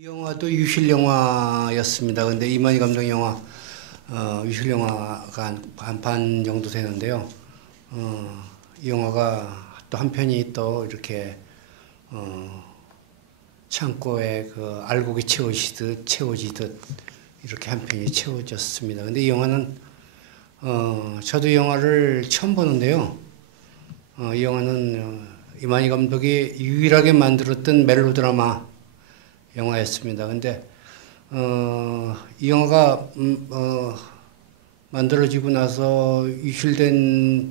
이 영화도 유실 영화였습니다. 근데 이만희 감독 영화 유실 영화가 한 반 정도 되는데요. 이 영화가 또 한 편이 또 이렇게 창고에 그 알곡이 채워지듯 이렇게 한 편이 채워졌습니다. 근데 이 영화는 저도 이 영화를 처음 보는데요. 이 영화는 이만희 감독이 유일하게 만들었던 멜로드라마 영화였습니다. 근데 이 영화가 만들어지고 나서 유출되고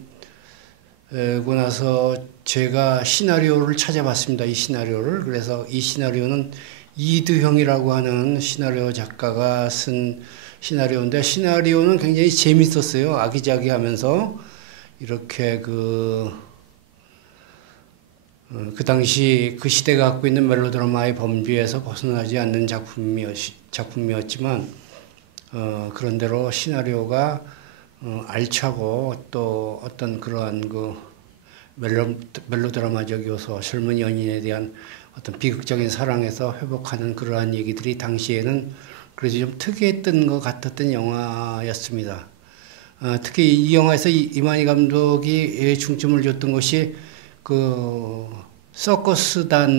나서 제가 시나리오를 찾아봤습니다. 이 시나리오를. 그래서 이 시나리오는 이두형이라고 하는 시나리오 작가가 쓴 시나리오인데, 시나리오는 굉장히 재밌었어요. 아기자기하면서 이렇게 그 당시 그 시대가 갖고 있는 멜로드라마의 범주에서 벗어나지 않는 작품이었지만 그런대로 시나리오가 알차고 또 어떤 그러한 그 멜로드라마적 요소, 젊은 연인에 대한 어떤 비극적인 사랑에서 회복하는 그러한 얘기들이 당시에는 그래도 좀 특이했던 것 같았던 영화였습니다. 특히 이 영화에서 이만희 감독이 중점을 줬던 것이 그 서커스단의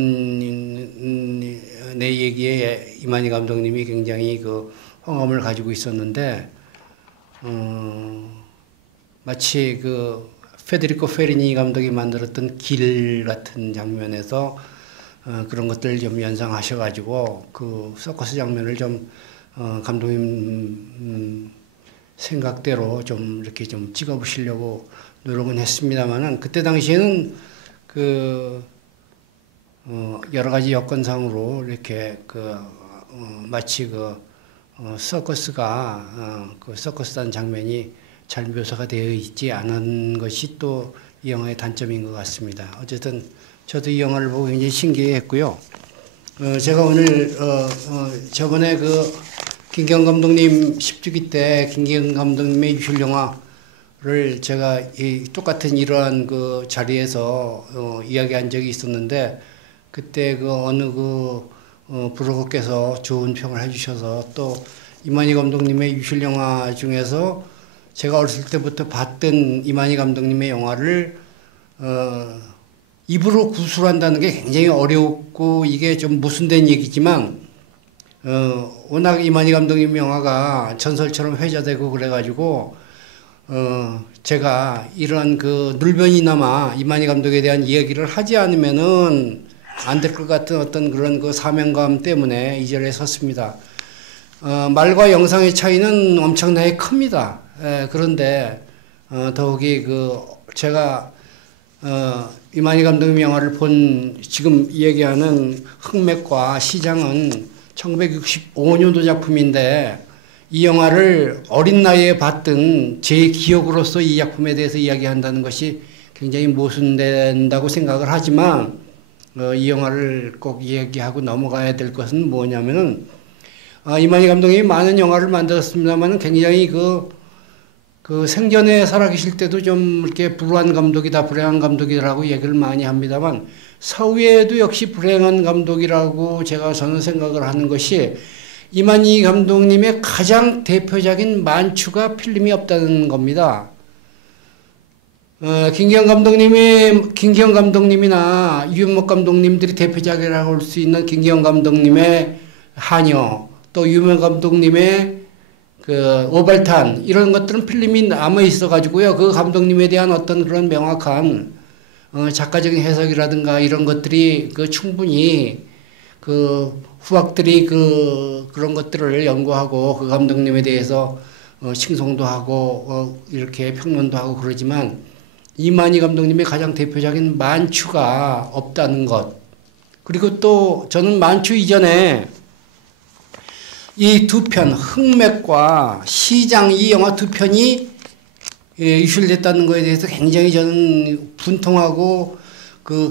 얘기에 이만희 감독님이 굉장히 그 호감을 가지고 있었는데, 마치 그 페데리코 페리니 감독이 만들었던 길 같은 장면에서 그런 것들을 좀 연상하셔가지고 그 서커스 장면을 좀 감독님 생각대로 좀 이렇게 좀 찍어보시려고 노력은 했습니다만은, 그때 당시에는 여러 가지 여건상으로 이렇게 마치 서커스가 서커스단 장면이 잘 묘사가 되어 있지 않은 것이 또 이 영화의 단점인 것 같습니다. 어쨌든 저도 이 영화를 보고 굉장히 신기했고요. 제가 오늘 저번에 김기현 감독님 10주기 때 김기현 감독님의 유실 영화를 제가 똑같은 이러한 그 자리에서 이야기한 적이 있었는데, 그때 어느 브로거께서 좋은 평을 해주셔서, 또 이만희 감독님의 유실 영화 중에서 제가 어렸을 때부터 봤던 이만희 감독님의 영화를 입으로 구술한다는 게 굉장히 어렵고 이게 좀 모순된 얘기지만, 워낙 이만희 감독님 영화가 전설처럼 회자되고 그래가지고 제가 이런 눌변이나마 이만희 감독에 대한 이야기를 하지 않으면은 안 될 것 같은 어떤 그런 사명감 때문에 이 자리에 섰습니다. 말과 영상의 차이는 엄청나게 큽니다. 그런데 더욱이 제가 이만희 감독님 영화를 본 지금 얘기하는 흑맥과 시장은 1965년도 작품인데, 이 영화를 어린 나이에 봤던 제 기억으로서 이 작품에 대해서 이야기한다는 것이 굉장히 모순된다고 생각을 하지만, 이 영화를 꼭 이야기하고 넘어가야 될 것은 뭐냐면은, 이만희 감독님이 많은 영화를 만들었습니다만 굉장히 생전에 살아계실 때도 좀 이렇게 불우한 감독이다, 불행한 감독이라고 얘기를 많이 합니다만, 사후에도 역시 불행한 감독이라고 저는 생각을 하는 것이, 이만희 감독님의 가장 대표적인 만추가 필름이 없다는 겁니다. 김기현 감독님이나 유현목 감독님들이 대표작이라고 할 수 있는 김기현 감독님의 하녀, 또 유현목 감독님의 오발탄, 이런 것들은 필름이 남아 있어가지고요. 그 감독님에 대한 어떤 그런 명확한 작가적인 해석이라든가 이런 것들이 충분히 후학들이 그런 것들을 연구하고 그 감독님에 대해서 칭송도 하고 이렇게 평론도 하고 그러지만, 이만희 감독님의 가장 대표적인 만추가 없다는 것. 그리고 또 저는 만추 이전에 이 두 편, 흑맥과 시장, 이 영화 두 편이 유출됐다는 것에 대해서 굉장히 저는 분통하고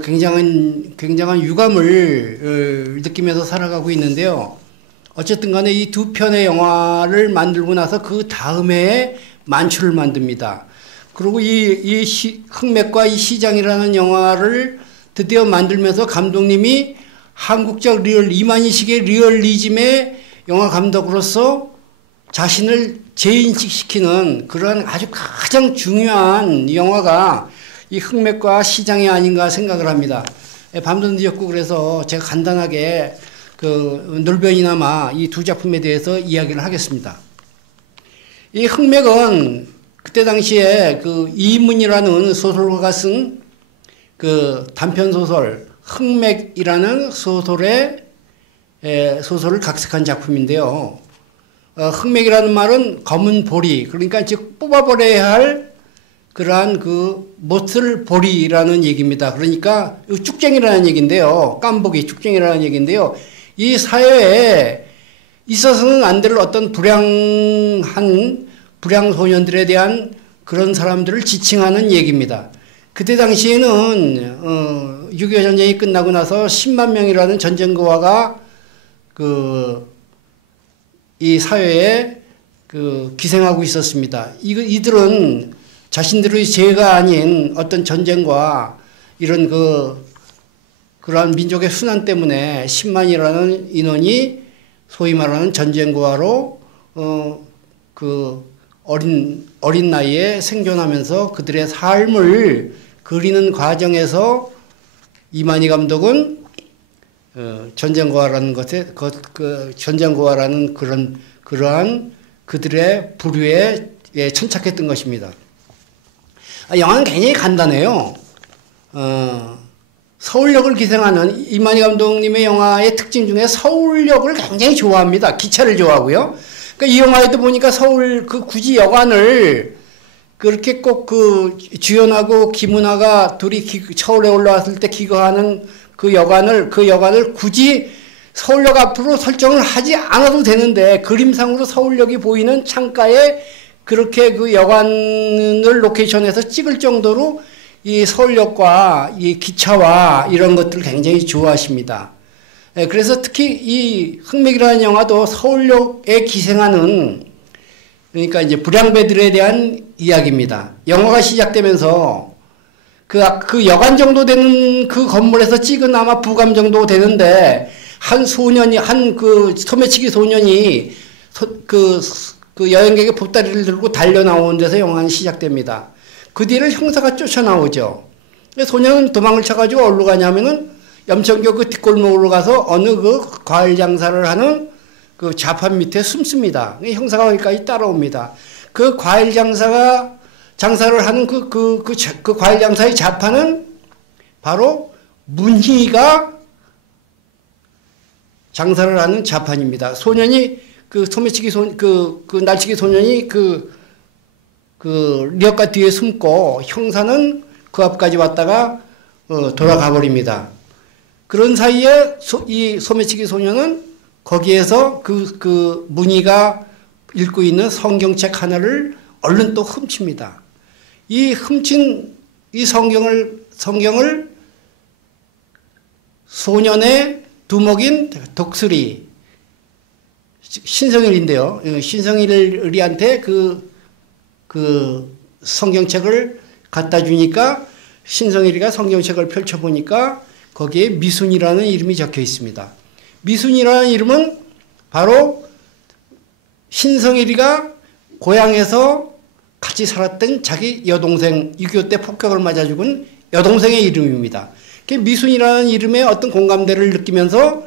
굉장한 유감을 느끼면서 살아가고 있는데요. 어쨌든 간에 이 두 편의 영화를 만들고 나서 그 다음에 만추를 만듭니다. 그리고 흑맥과 이 시장이라는 영화를 드디어 만들면서 감독님이 한국적 이만희식의 리얼리즘의 영화 감독으로서 자신을 재인식시키는 그런 아주 가장 중요한 영화가 이 흑맥과 시장이 아닌가 생각을 합니다. 밤도 늦었고 그래서 제가 간단하게 그 놀변이나마 이 두 작품에 대해서 이야기를 하겠습니다. 이 흑맥은 그때 당시에 그 이문이라는 소설가가 쓴 그 단편 소설 흑맥이라는 소설을 각색한 작품인데요. 흑맥이라는 말은 검은 보리, 그러니까 즉 뽑아버려야 할 그러한 그 못을 보리라는 얘기입니다. 그러니까 쭉쟁이라는 얘기인데요. 깜복이 쭉쟁이라는 얘기인데요. 이 사회에 있어서는 안 될 어떤 불량 소년들에 대한 그런 사람들을 지칭하는 얘기입니다. 그때 당시에는 6.25 전쟁이 끝나고 나서 10만 명이라는 전쟁고아가 이 사회에 기생하고 있었습니다. 이들은 자신들의 죄가 아닌 어떤 전쟁과 이런 그러한 민족의 순환 때문에 10만이라는 인원이 소위 말하는 전쟁고아로 어린 나이에 생존하면서 그들의 삶을 그리는 과정에서 이만희 감독은 전쟁고아라는 전쟁고아라는 그러한 그들의 부류에 천착했던 것입니다. 영화는 굉장히 간단해요. 서울역을 기생하는 이만희 감독님의 영화의 특징 중에 서울역을 굉장히 좋아합니다. 기차를 좋아하고요. 그러니까 이 영화에도 보니까 굳이 여관을 그렇게 꼭 주연하고 김은하가 둘이 서울에 올라왔을 때 기거하는 그 여관을 굳이 서울역 앞으로 설정을 하지 않아도 되는데 그림상으로 서울역이 보이는 창가에 그렇게 그 여관을 로케이션에서 찍을 정도로 이 서울역과 이 기차와 이런 것들을 굉장히 좋아하십니다. 그래서 특히 이 흑맥이라는 영화도 서울역에 기생하는 그러니까 이제 불량배들에 대한 이야기입니다. 영화가 시작되면서 그 여관 정도 되는 그 건물에서 찍은 아마 부감 정도 되는데 한 소매치기 소년이 그 여행객의 보따리를 들고 달려 나오는 데서 영화는 시작됩니다. 그 뒤를 형사가 쫓아나오죠. 소년은 도망을 쳐가지고 어디로 가냐면은 염천교 그 뒷골목으로 가서 어느 그 과일 장사를 하는 그 좌판 밑에 숨습니다. 형사가 거기까지 따라옵니다. 그 과일 장사를 하는 그 과일 장사의 좌판은 바로 문희가 장사를 하는 좌판입니다. 소년이 날치기 소년이 리어카 뒤에 숨고 형사는 그 앞까지 왔다가 돌아가 버립니다. 그런 사이에 이 소매치기 소년은 거기에서 그 문희가 읽고 있는 성경책 하나를 얼른 또 훔칩니다. 이 훔친 이 성경을 소년의 두목인 독수리 신성일인데요. 신성일이한테 그 성경책을 갖다 주니까 신성일이가 성경책을 펼쳐보니까 거기에 미순이라는 이름이 적혀 있습니다. 미순이라는 이름은 바로 신성일이가 고향에서 같이 살았던 자기 여동생 6.25 때 폭격을 맞아 죽은 여동생의 이름입니다. 미순이라는 이름에 어떤 공감대를 느끼면서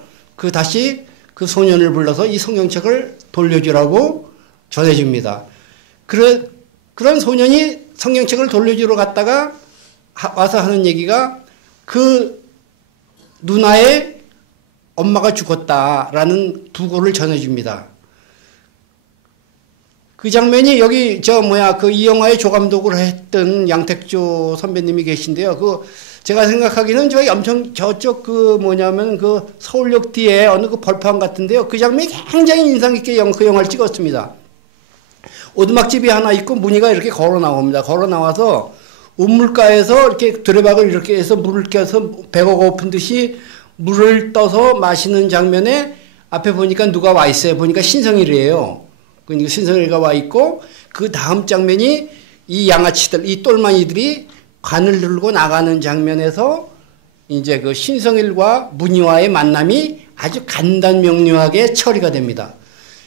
다시 그 소년을 불러서 이 성경책을 돌려주라고 전해줍니다. 그런 소년이 성경책을 돌려주러 갔다가 와서 하는 얘기가 그 누나의 엄마가 죽었다라는 부고를 전해줍니다. 그 장면이 여기 이 영화의 조감독을 했던 양택조 선배님이 계신데요. 제가 생각하기는 저쪽 서울역 뒤에 어느 벌판 같은데요. 그 장면이 굉장히 인상 깊게 그 영화를 찍었습니다. 오두막집이 하나 있고 문희가 이렇게 걸어 나옵니다. 걸어 나와서 우물가에서 이렇게 두레박을 이렇게 해서 물을 껴서 배가 고픈 듯이 물을 떠서 마시는 장면에 앞에 보니까 누가 와 있어요. 보니까 신성일이에요. 그러니까 신성일이가 와 있고 그 다음 장면이 이 양아치들, 이 똘마니들이 관을 들고 나가는 장면에서 이제 그 신성일과 문희와의 만남이 아주 간단명료하게 처리가 됩니다.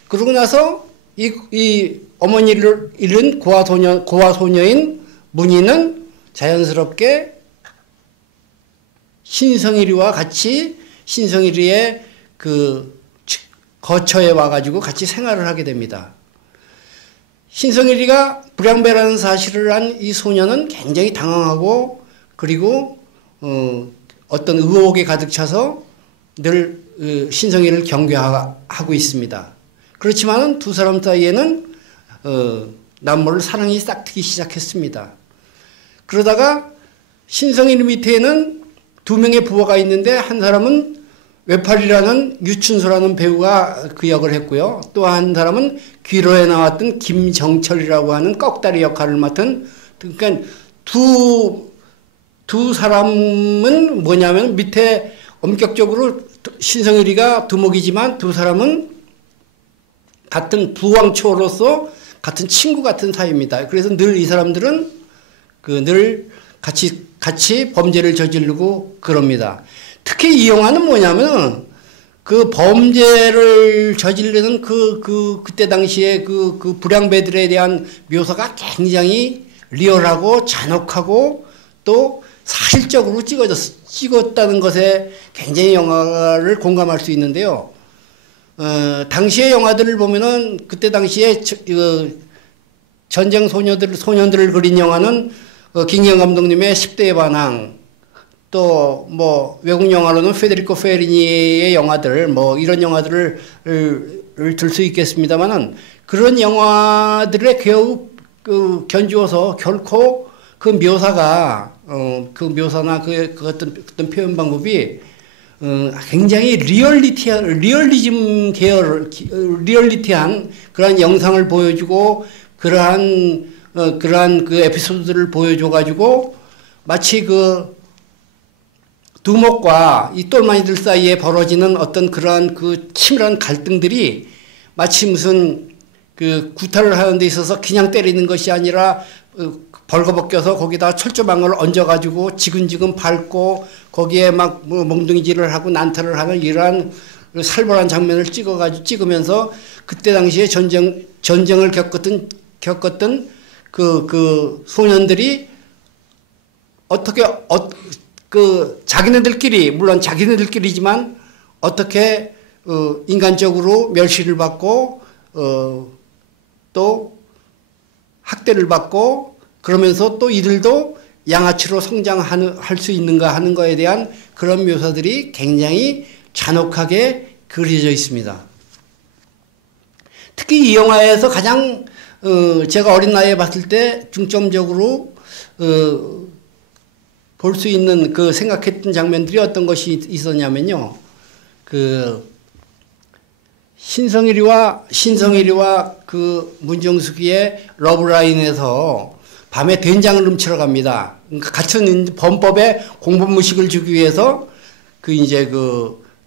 그러고 나서 이 어머니를 잃은 고아소녀인 문희는 자연스럽게 신성일이와 같이 신성일이의 그 거처에 와가지고 같이 생활을 하게 됩니다. 신성일이가 불량배라는 사실을 한 이 소녀는 굉장히 당황하고 그리고 어떤 의혹에 가득 차서 늘 신성일을 경계하고 있습니다. 그렇지만 두 사람 사이에는 남모를 사랑이 싹트기 시작했습니다. 그러다가 신성일 밑에는 두 명의 부하가 있는데 한 사람은 외팔이라는 유춘수라는 배우가 그 역을 했고요. 또 한 사람은 귀로에 나왔던 김정철이라고 하는 꺽다리 역할을 맡은, 그러니까 두 사람은 뭐냐면 밑에 엄격적으로 신성일이가 두목이지만 두 사람은 같은 부왕초로서 같은 친구 같은 사이입니다. 그래서 늘 이 사람들은 늘 같이 범죄를 저지르고 그럽니다. 특히 이 영화는 뭐냐면 그 범죄를 저지르는 그때 당시에 그 불량배들에 대한 묘사가 굉장히 리얼하고 잔혹하고 또 사실적으로 찍었다는 것에 굉장히 영화를 공감할 수 있는데요. 당시의 영화들을 보면은 그때 당시에 전쟁 소년들을 그린 영화는 김기영 감독님의 10대의 반항, 또 뭐 외국 영화로는 페데리코 페리니의 영화들, 뭐 이런 영화들을 들 수 있겠습니다만은 그런 영화들에 겨우 견주어서 결코 그 묘사가 그 묘사나 그 어떤 표현 방법이 굉장히 리얼리티한 그러한 영상을 보여주고 그러한 그 에피소드를 보여줘가지고 마치 그 두목과 이 똘마니들 사이에 벌어지는 어떤 그러한 그 치밀한 갈등들이 마치 무슨 그 구타를 하는 데 있어서 그냥 때리는 것이 아니라 벌거벗겨서 거기다 철조망을 얹어가지고 지근지근 밟고 거기에 막 몽둥이질을 하고 난타를 하는 이러한 살벌한 장면을 찍으면서 그때 당시에 전쟁을 겪었던 그 소년들이 어떻게 자기네들끼리 물론 자기네들끼리지만 어떻게 인간적으로 멸시를 받고 또 학대를 받고 그러면서 또 이들도 양아치로 성장할 수 있는가 하는 거에 대한 그런 묘사들이 굉장히 잔혹하게 그려져 있습니다. 특히 이 영화에서 가장 제가 어린 나이에 봤을 때 중점적으로 볼 수 있는 그 생각했던 장면들이 어떤 것이 있었냐면요. 그 신성일이와 그 문정숙이의 러브라인에서 밤에 된장을 훔치러 갑니다. 그러니까 같은 범법에 공범무식을 주기 위해서 그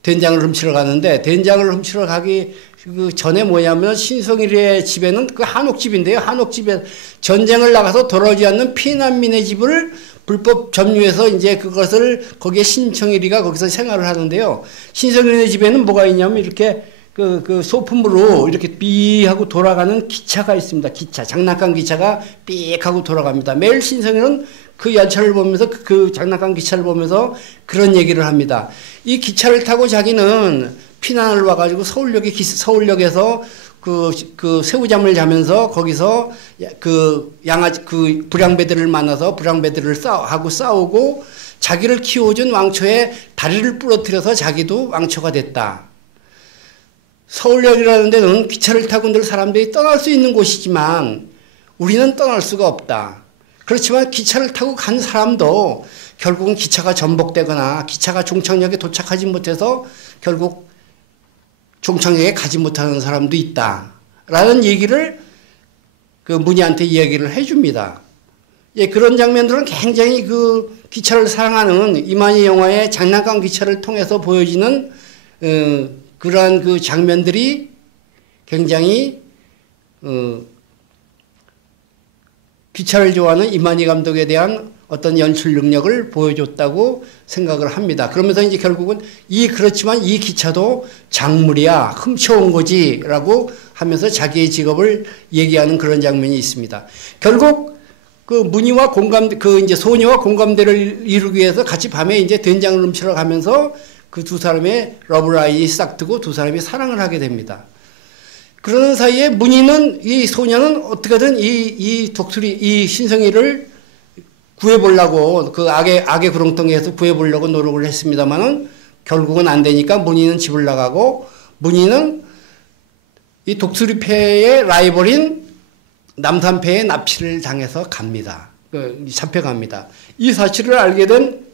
된장을 훔치러 가는데 된장을 훔치러 가기 그 전에 뭐냐면 신성일의 집에는 그 한옥집인데요. 한옥집에 전쟁을 나가서 돌아오지 않는 피난민의 집을 불법 점유해서 이제 그것을 거기에 신성일이가 거기서 생활을 하는데요. 신성일의 집에는 뭐가 있냐면 이렇게 그 소품으로 이렇게 삐 하고 돌아가는 기차가 있습니다. 장난감 기차가 삐 하고 돌아갑니다. 매일 신성일은 그 열차를 보면서 그 장난감 기차를 보면서 그런 얘기를 합니다. 이 기차를 타고 자기는 피난을 와가지고 서울역에서 그 새우잠을 자면서 거기서 그 불량배들을 만나서 불량배들을 싸우고 자기를 키워준 왕초의 다리를 부러뜨려서 자기도 왕초가 됐다. 서울역이라는 데는 기차를 타고 늘 사람들이 떠날 수 있는 곳이지만 우리는 떠날 수가 없다. 그렇지만 기차를 타고 간 사람도 결국은 기차가 전복되거나 기차가 종착역에 도착하지 못해서 결국 종착역에 가지 못하는 사람도 있다. 라는 얘기를 그 문희한테 이야기를 해줍니다. 예, 그런 장면들은 굉장히 그 기차를 사랑하는 이만희 영화의 장난감 기차를 통해서 보여지는 그러한 그 장면들이 굉장히 기차를 좋아하는 이만희 감독에 대한 어떤 연출 능력을 보여줬다고 생각을 합니다. 그러면서 이제 결국은 그렇지만 이 기차도 작물이야, 훔쳐온 거지라고 하면서 자기의 직업을 얘기하는 그런 장면이 있습니다. 결국 그 문희와 이제 소녀와 공감대를 이루기 위해서 같이 밤에 이제 된장을 훔치러 가면서 그 두 사람의 러브라인이 싹트고 두 사람이 사랑을 하게 됩니다. 그러는 사이에 문희는, 이 소녀는 어떻게든 이 신성이를 구해보려고, 그 악의 구렁텅이에서 구해보려고 노력을 했습니다만은 결국은 안 되니까 문희는 집을 나가고, 문희는 이 독수리패의 라이벌인 남산패의 납치를 당해서 갑니다. 잡혀갑니다. 이 사실을 알게 된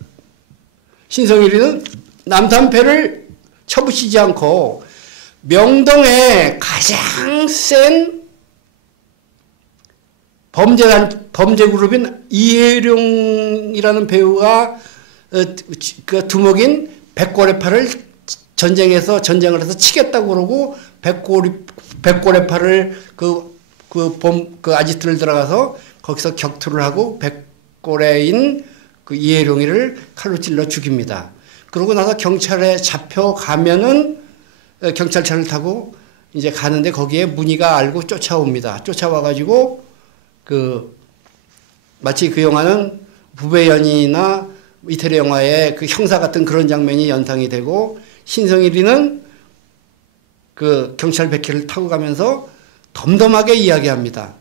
신성일이는 남산패를 쳐부시지 않고 명동의 가장 센 범죄 그룹인 이혜룡이라는 배우가 그 두목인 백골의팔을 전쟁을 해서 치겠다고 그러고 백골의팔을 그 아지트를 들어가서 거기서 격투를 하고 백골의인 그 이혜룡이를 칼로 찔러 죽입니다. 그러고 나서 경찰에 잡혀가면은 경찰차를 타고 이제 가는데 거기에 문희가 알고 쫓아옵니다. 쫓아와가지고 마치 그 영화는 부배연이나 이태리 영화의 그 형사 같은 그런 장면이 연상이 되고, 신성일이는 그 경찰 백기를 타고 가면서 덤덤하게 이야기합니다.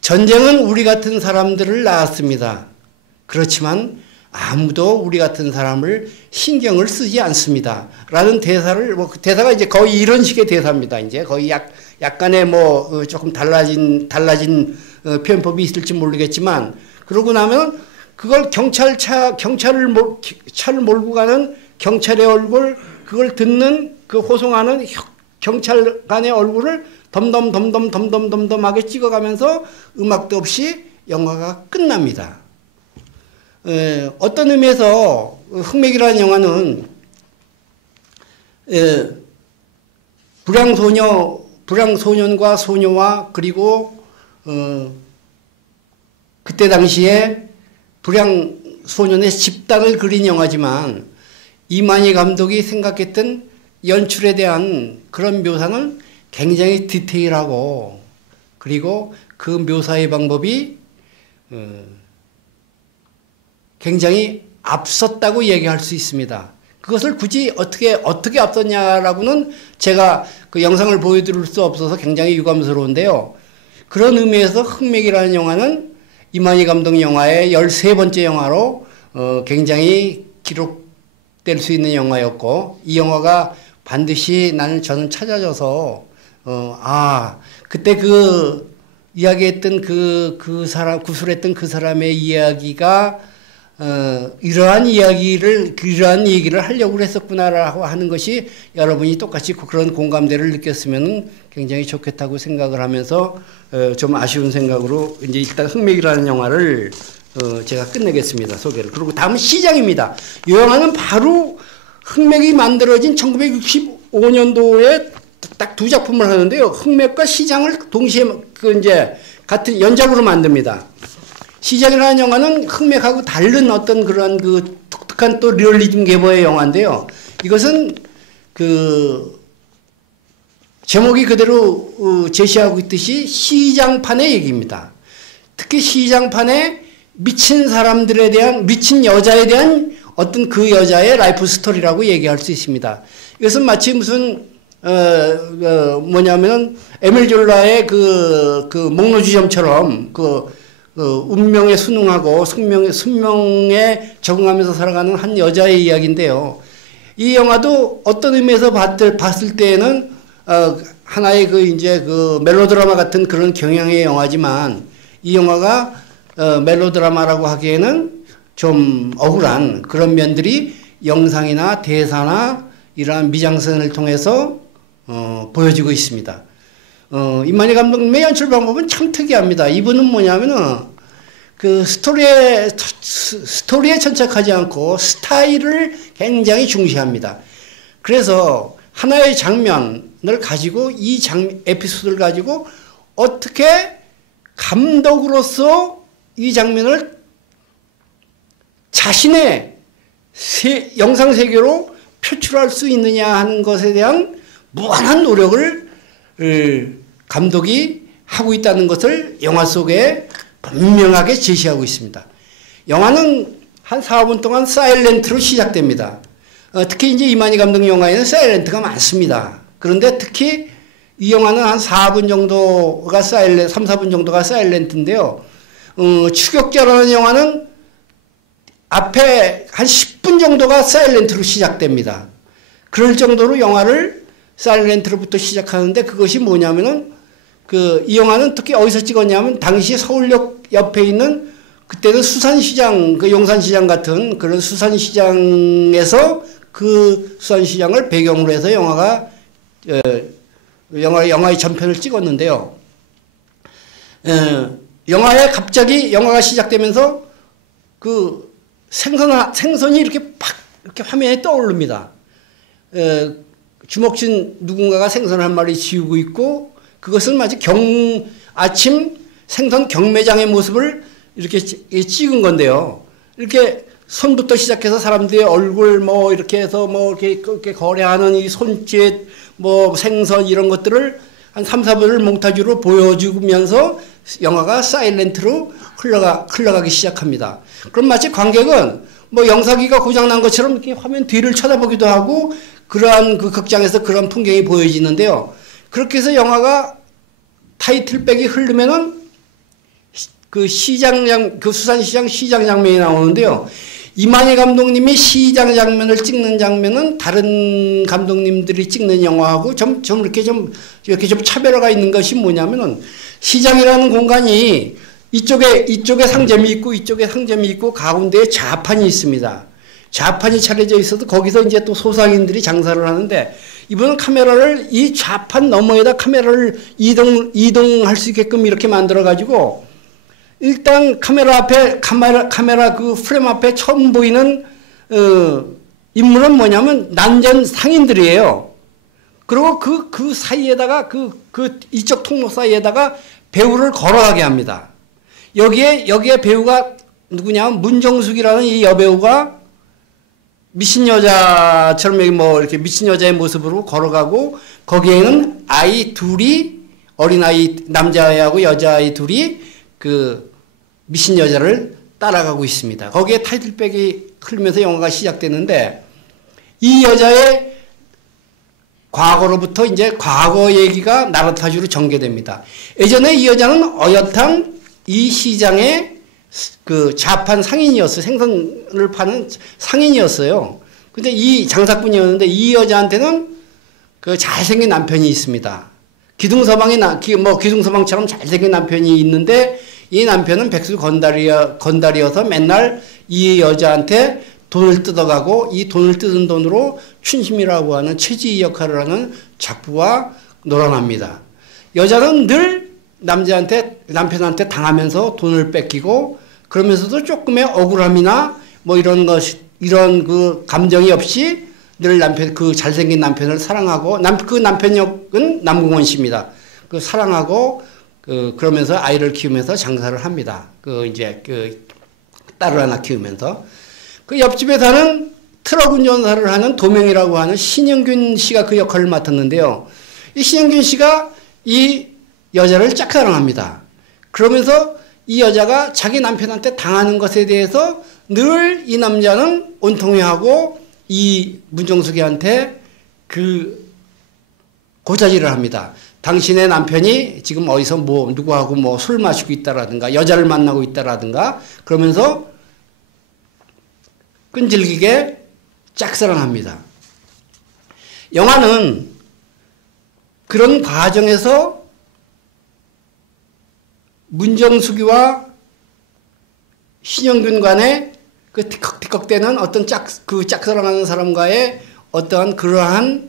전쟁은 우리 같은 사람들을 낳았습니다. 그렇지만 아무도 우리 같은 사람을 신경을 쓰지 않습니다. 라는 대사가 이제 거의 이런 식의 대사입니다. 이제 거의 약간의 조금 달라진 표현법이 있을지 모르겠지만, 그러고 나면 그걸 차를 몰고 가는 경찰의 얼굴, 그걸 듣는 그 호송하는 경찰관의 얼굴을 덤덤하게 찍어가면서 음악도 없이 영화가 끝납니다. 어떤 의미에서 흑맥이라는 영화는 불량소년과 소녀와 그리고 그때 당시에 불량소년의 집단을 그린 영화지만, 이만희 감독이 생각했던 연출에 대한 그런 묘사는 굉장히 디테일하고, 그리고 그 묘사의 방법이 굉장히 앞섰다고 얘기할 수 있습니다. 그것을 굳이 어떻게 앞섰냐라고는 제가 그 영상을 보여드릴 수 없어서 굉장히 유감스러운데요. 그런 의미에서 흑맥이라는 영화는 이만희 감독 영화의 13번째 영화로 굉장히 기록될 수 있는 영화였고, 이 영화가 반드시 저는 찾아져서 그때 이야기했던 구술했던 그 사람의 이야기가 이러한 얘기를 하려고 했었구나라고 하는 것이, 여러분이 똑같이 그런 공감대를 느꼈으면 굉장히 좋겠다고 생각을 하면서 좀 아쉬운 생각으로 이제 일단 흑맥이라는 영화를 제가 끝내겠습니다. 소개를. 그리고 다음은 시장입니다. 이 영화는 바로 흑맥이 만들어진 1965년도에 딱 두 작품을 하는데요. 흑맥과 시장을 동시에 같은 연작으로 만듭니다. 시장이라는 영화는 흑맥하고 다른 어떤 그런 독특한 또 리얼리즘 계보의 영화인데요. 이것은 제목이 그대로 제시하고 있듯이 시장판의 얘기입니다. 특히 시장판에 미친 여자에 대한 어떤 그 여자의 라이프 스토리라고 얘기할 수 있습니다. 이것은 마치 무슨 에밀 졸라의 목로주점처럼 운명에 순응하고 숙명에 적응하면서 살아가는 한 여자의 이야기인데요. 이 영화도 어떤 의미에서 봤을 때에는 하나의 멜로드라마 같은 그런 경향의 영화지만, 이 영화가 멜로드라마라고 하기에는 좀 억울한 그런 면들이 영상이나 대사나 이러한 미장센을 통해서 보여지고 있습니다. 이만희 감독님의 연출 방법은 참 특이합니다. 이분은 뭐냐면은 스토리에 천착하지 않고 스타일을 굉장히 중시합니다. 그래서 하나의 장면을 가지고 에피소드를 가지고 어떻게 감독으로서 이 장면을 자신의 영상 세계로 표출할 수 있느냐 하는 것에 대한 무한한 노력을 감독이 하고 있다는 것을 영화 속에 분명하게 제시하고 있습니다. 영화는 한 4분 동안 사일렌트로 시작됩니다. 특히 이제 이만희 감독 영화에는 사일렌트가 많습니다. 그런데 특히 이 영화는 한 4분 정도가 3, 4분 정도가 사일렌트인데요. 추격자라는 영화는 앞에 한 10분 정도가 사일렌트로 시작됩니다. 그럴 정도로 영화를 사일렌트로부터 시작하는데 그것이 뭐냐면은 이 영화는 특히 어디서 찍었냐면 당시 서울역 옆에 있는 그때는 수산시장, 용산시장 같은 그런 수산시장에서 그 수산시장을 배경으로 해서 영화의 전편을 찍었는데요. 갑자기 영화가 시작되면서 생선이 이렇게 화면에 떠오릅니다. 주먹진 누군가가 생선 한 마리 지우고 있고 그것은 마치 아침 생선 경매장의 모습을 이렇게 찍은 건데요. 이렇게 손부터 시작해서 사람들의 얼굴 이렇게 해서 이렇게 거래하는 이 손짓 생선 이런 것들을 한 3, 4분을 몽타주로 보여주면서 영화가 사일렌트로 흘러가기 시작합니다. 그럼 마치 관객은 영사기가 고장난 것처럼 이렇게 화면 뒤를 쳐다보기도 하고 그러한 그 극장에서 그런 풍경이 보여지는데요. 그렇게 해서 영화가 타이틀백이 흐르면은 수산시장 시장 장면이 나오는데요. 이만희 감독님이 시장 장면을 찍는 장면은 다른 감독님들이 찍는 영화하고 이렇게 좀 차별화가 있는 것이 뭐냐면은 시장이라는 공간이 이쪽에 상점이 있고 이쪽에 상점이 있고 가운데에 자판이 있습니다. 자판이 차려져 있어도 거기서 이제 또 소상인들이 장사를 하는데 이분은 카메라를 이 좌판 너머에다 카메라를 이동할 수 있게끔 이렇게 만들어 가지고 일단 카메라 그 프레임 앞에 처음 보이는 인물은 뭐냐면 난전 상인들이에요. 그리고 그 사이에다가 이쪽 통로 사이에다가 배우를 걸어가게 합니다. 여기에 배우가 누구냐면 문정숙이라는 이 여배우가 미친 여자처럼 이렇게 미친 여자의 모습으로 걸어가고 거기에는 아이 둘이 어린아이 남자아이하고 여자아이 둘이 미친 여자를 따라가고 있습니다. 거기에 타이틀백이 흐르면서 영화가 시작되는데 이 여자의 과거로부터 이제 과거 얘기가 나라타주로 전개됩니다. 예전에 이 여자는 어엿한 이 시장의 자판 상인이었어요. 생선을 파는 상인이었어요. 근데 이 장사꾼이었는데 이 여자한테는 잘생긴 남편이 있습니다. 기둥서방처럼 잘생긴 남편이 있는데 이 남편은 백수 건달이어서 맨날 이 여자한테 돈을 뜯어가고 이 돈을 뜯은 돈으로 춘심이라고 하는 최지희 역할을 하는 작부와 놀아납니다. 여자는 늘 남편한테 당하면서 돈을 뺏기고 그러면서도 조금의 억울함이나 이런 감정이 없이 늘 잘생긴 남편을 사랑하고 그 남편 역은 남궁원 씨입니다. 사랑하고 그러면서 아이를 키우면서 장사를 합니다. 딸을 하나 키우면서 옆집에 사는 트럭 운전사를 하는 도명이라고 하는 신영균 씨가 그 역할을 맡았는데요. 이 신영균 씨가 이 여자를 짝사랑합니다. 그러면서 이 여자가 자기 남편한테 당하는 것에 대해서 늘 이 남자는 온통해하고 이 문정숙이한테 고자질을 합니다. 당신의 남편이 지금 어디서 누구하고 술 마시고 있다라든가 여자를 만나고 있다라든가 그러면서 끈질기게 짝사랑합니다. 영화는 그런 과정에서 문정숙이와 신영균 간의 티컥티컥대는 어떤 짝사랑하는 사람과의 어떠한 그러한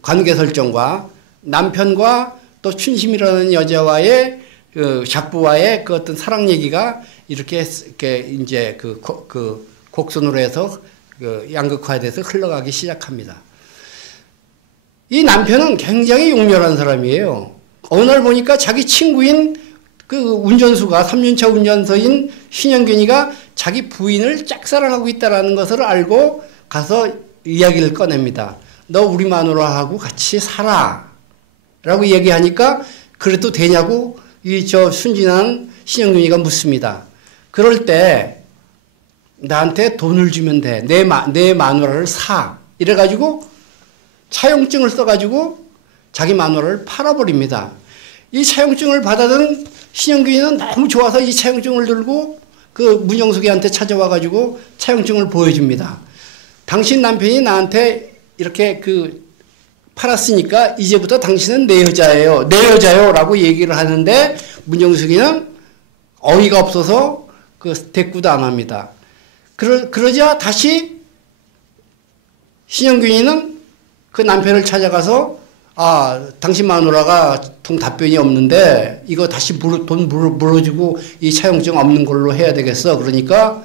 관계 설정과 남편과 또 춘심이라는 여자와의 작부와의 어떤 사랑 얘기가 이렇게 이제 곡선으로 해서 양극화돼서 흘러가기 시작합니다. 이 남편은 굉장히 용렬한 사람이에요. 어느 날 보니까 자기 친구인 운전수가 3년차 운전서인 신영균이가 자기 부인을 짝사랑하고 있다는 것을 알고 가서 이야기를 꺼냅니다. 너 우리 마누라하고 같이 살아 라고 얘기하니까 그래도 되냐고 순진한 신영균이가 묻습니다. 그럴 때 나한테 돈을 주면 돼. 내 마누라를 사. 이래가지고 차용증을 써가지고 자기 마누라를 팔아버립니다. 이 차용증을 받아든 신영균이는 너무 좋아서 이 차용증을 들고 그 문정숙이한테 찾아와가지고 차용증을 보여줍니다. 당신 남편이 나한테 이렇게 팔았으니까 이제부터 당신은 내 여자예요. 내 여자요. 라고 얘기를 하는데 문정숙이는 어이가 없어서 대꾸도 안 합니다. 그러자 다시 신영균이는 그 남편을 찾아가서 당신 마누라가 답변이 없는데 이거 다시 돈 물어주고 이 차용증 없는 걸로 해야 되겠어. 그러니까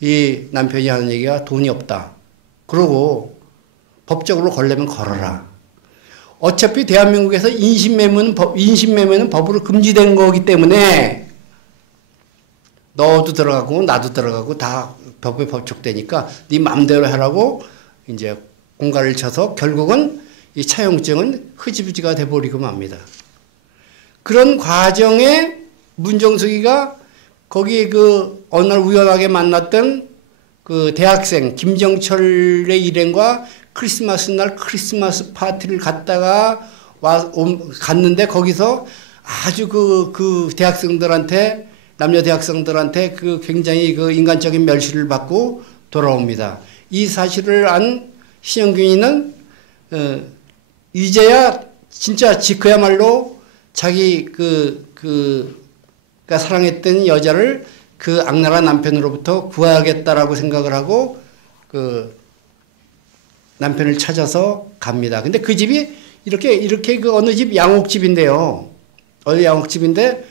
이 남편이 하는 얘기가 돈이 없다. 그러고 법적으로 걸려면 걸어라. 어차피 대한민국에서 인신매매는 법으로 금지된 거기 때문에 너도 들어가고 나도 들어가고 다 법에 법촉되니까 네 맘대로 하라고 이제 공갈을 쳐서 결국은 이 차용증은 흐지부지가 돼버리고 맙니다. 그런 과정에 문정숙이가 거기 어느 날 우연하게 만났던 그 대학생 김정철의 일행과 크리스마스 날 크리스마스 파티를 갔다가 갔는데 거기서 아주 그 대학생들한테 남녀 대학생들한테 굉장히 인간적인 멸시를 받고 돌아옵니다. 이 사실을 안 신영균이는 이제야 진짜 그야말로 자기 가 사랑했던 여자를 그 악랄한 남편으로부터 구하겠다라고 생각을 하고 남편을 찾아서 갑니다. 근데 그 집이 이렇게 어느 집 양옥집인데요. 어느 양옥집인데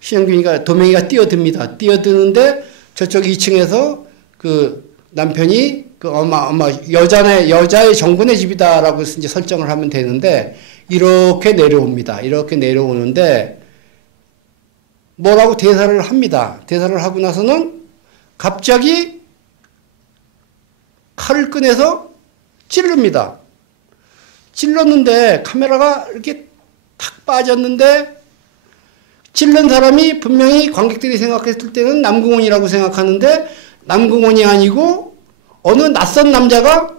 신영균이가 도명이가 뛰어듭니다. 뛰어드는데 저쪽 2층에서 남편이 아마 여자의 정군의 집이다라고 이제 설정을 하면 되는데 이렇게 내려옵니다. 이렇게 내려오는데 뭐라고 대사를 합니다. 대사를 하고 나서는 갑자기 칼을 꺼내서 찔릅니다. 찔렀는데 카메라가 이렇게 탁 빠졌는데 찔른 사람이 분명히 관객들이 생각했을 때는 남궁원이라고 생각하는데 남궁원이 아니고 어느 낯선 남자가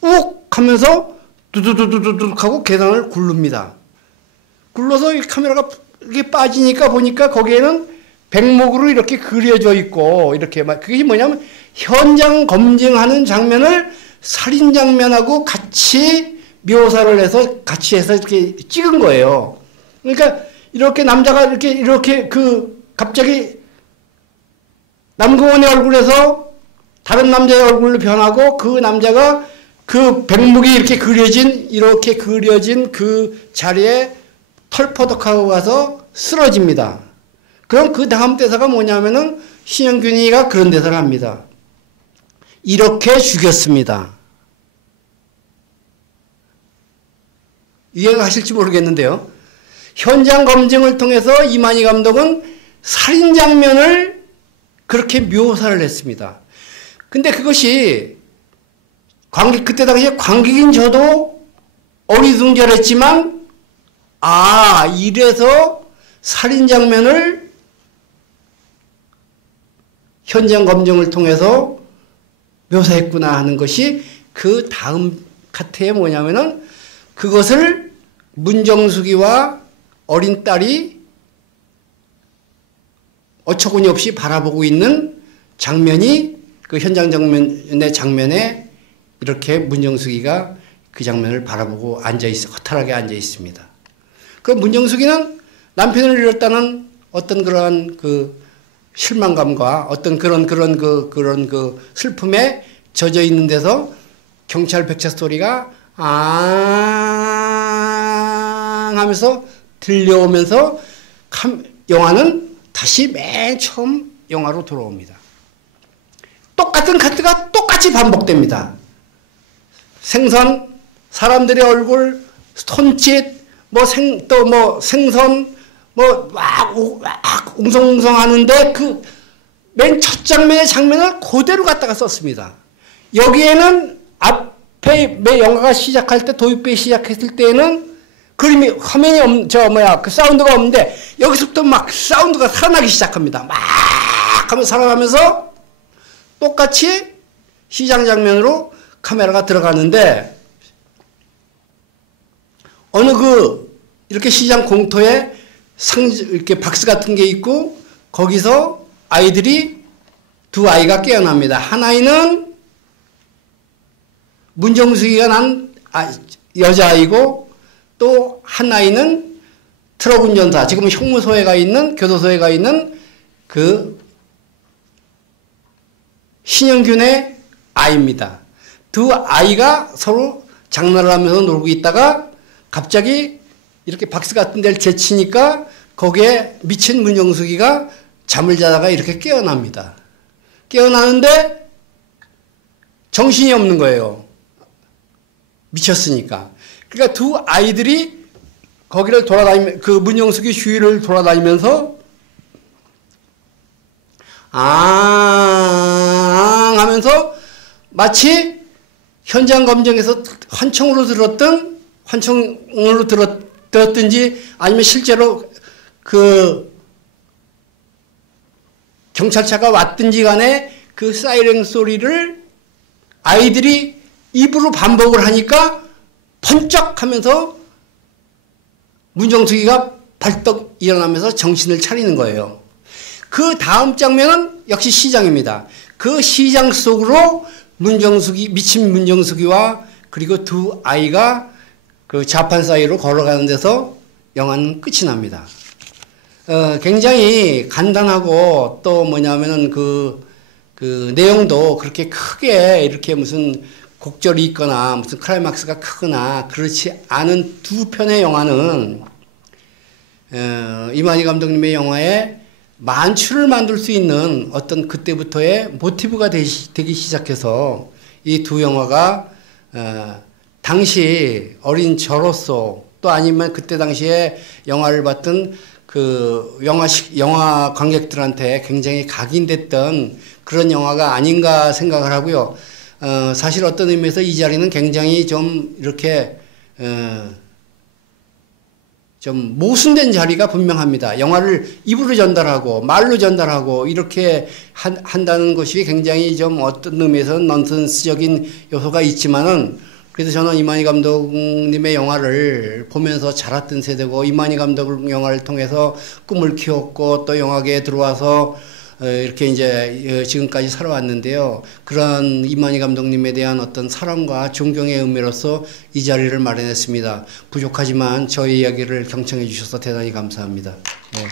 욱 하면서 두두두두둑 하고 계단을 굴릅니다. 굴러서 이 카메라가 이렇게 빠지니까 보니까 거기에는 백목으로 이렇게 그려져 있고 그게 뭐냐면 현장 검증하는 장면을 살인 장면하고 같이 묘사를 해서 같이 해서 이렇게 찍은 거예요. 그러니까 이렇게 남자가 이렇게 갑자기 남궁원의 얼굴에서 다른 남자의 얼굴로 변하고 그 남자가 그 백목이 이렇게 그려진 그 자리에 털퍼덕하고 가서 쓰러집니다. 그럼 그 다음 대사가 뭐냐면은 신영균이가 그런 대사를 합니다. 이렇게 죽였습니다. 이해가 하실지 모르겠는데요. 현장 검증을 통해서 이만희 감독은 살인 장면을 그렇게 묘사를 했습니다. 근데 그것이 그때 당시에 관객인 저도 어리둥절했지만 이래서 살인 장면을 현장 검증을 통해서 묘사했구나 하는 것이 그 다음 카트에 뭐냐면은 그것을 문정숙이와 어린 딸이 어처구니 없이 바라보고 있는 장면이 그 현장 장면에 이렇게 문정숙이가 그 장면을 바라보고 허탈하게 앉아 있습니다. 그 문정숙이는 남편을 잃었다는 어떤 그러한 실망감과 어떤 그런 슬픔에 젖어 있는 데서 경찰 백차 소리가 하면서 들려오면서 영화는 다시 맨 처음 영화로 돌아옵니다. 똑같은 카트가 똑같이 반복됩니다. 생선, 사람들의 얼굴, 손짓, 생선, 막 웅성웅성 하는데 맨 첫 장면의 장면을 그대로 갖다가 썼습니다. 여기에는 앞에 매 영화가 시작할 때 도입부에 시작했을 때에는 그림이 화면이 그 사운드가 없는데 여기서부터 막 사운드가 살아나기 시작합니다. 막 하면서 살아나면서 똑같이 시장 장면으로 카메라가 들어가는데 어느 이렇게 시장 공터에 이렇게 박스 같은 게 있고 거기서 두 아이가 깨어납니다. 한 아이는 문정숙이가 난 여자아이고 또 한 아이는 트럭 운전사, 지금 형무소에 가 있는, 교도소에 가 있는 그 신영균의 아이입니다. 두 아이가 서로 장난을 하면서 놀고 있다가 갑자기 이렇게 박스 같은 데를 제치니까 거기에 미친 문정숙이가 잠을 자다가 이렇게 깨어납니다. 깨어나는데 정신이 없는 거예요. 미쳤으니까. 그러니까 두 아이들이 거기를 그 문정숙이 주위를 돌아다니면서 하면서 마치 현장 검증에서 환청으로 들었든지 아니면 실제로 그 경찰차가 왔든지 간에 그 사이렌 소리를 아이들이 입으로 반복을 하니까 번쩍 하면서 문정숙이가 벌떡 일어나면서 정신을 차리는 거예요. 그 다음 장면은 역시 시장입니다. 그 시장 속으로 미친 문정숙이와 그리고 두 아이가 그 자판 사이로 걸어가는 데서 영화는 끝이 납니다. 굉장히 간단하고 또 뭐냐면은 그 내용도 그렇게 크게 이렇게 무슨 곡절이 있거나 무슨 클라이막스가 크거나 그렇지 않은 두 편의 영화는 이만희 감독님의 영화에 만추를 만들 수 있는 어떤 그때부터의 모티브가 되기 시작해서 이 두 영화가 당시 어린 저로서 또 아니면 그때 당시에 영화를 봤던 그 영화 관객들한테 굉장히 각인됐던 그런 영화가 아닌가 생각을 하고요. 사실 어떤 의미에서 이 자리는 굉장히 좀 이렇게 좀 모순된 자리가 분명합니다. 영화를 입으로 전달하고 말로 전달하고 이렇게 한다는 것이 굉장히 좀 어떤 의미에서는 넌센스적인 요소가 있지만은 그래서 저는 이만희 감독님의 영화를 보면서 자랐던 세대고 이만희 감독 영화를 통해서 꿈을 키웠고 또 영화계에 들어와서 이렇게 이제 지금까지 살아왔는데요. 그런 이만희 감독님에 대한 어떤 사랑과 존경의 의미로서 이 자리를 마련했습니다. 부족하지만 저희 이야기를 경청해 주셔서 대단히 감사합니다. 네.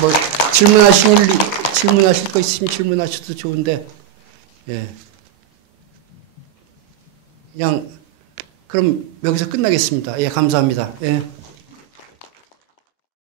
뭐 질문하실 거 있으면 질문하셔도 좋은데, 예. 그냥 그럼 여기서 끝나겠습니다. 예, 감사합니다. 예.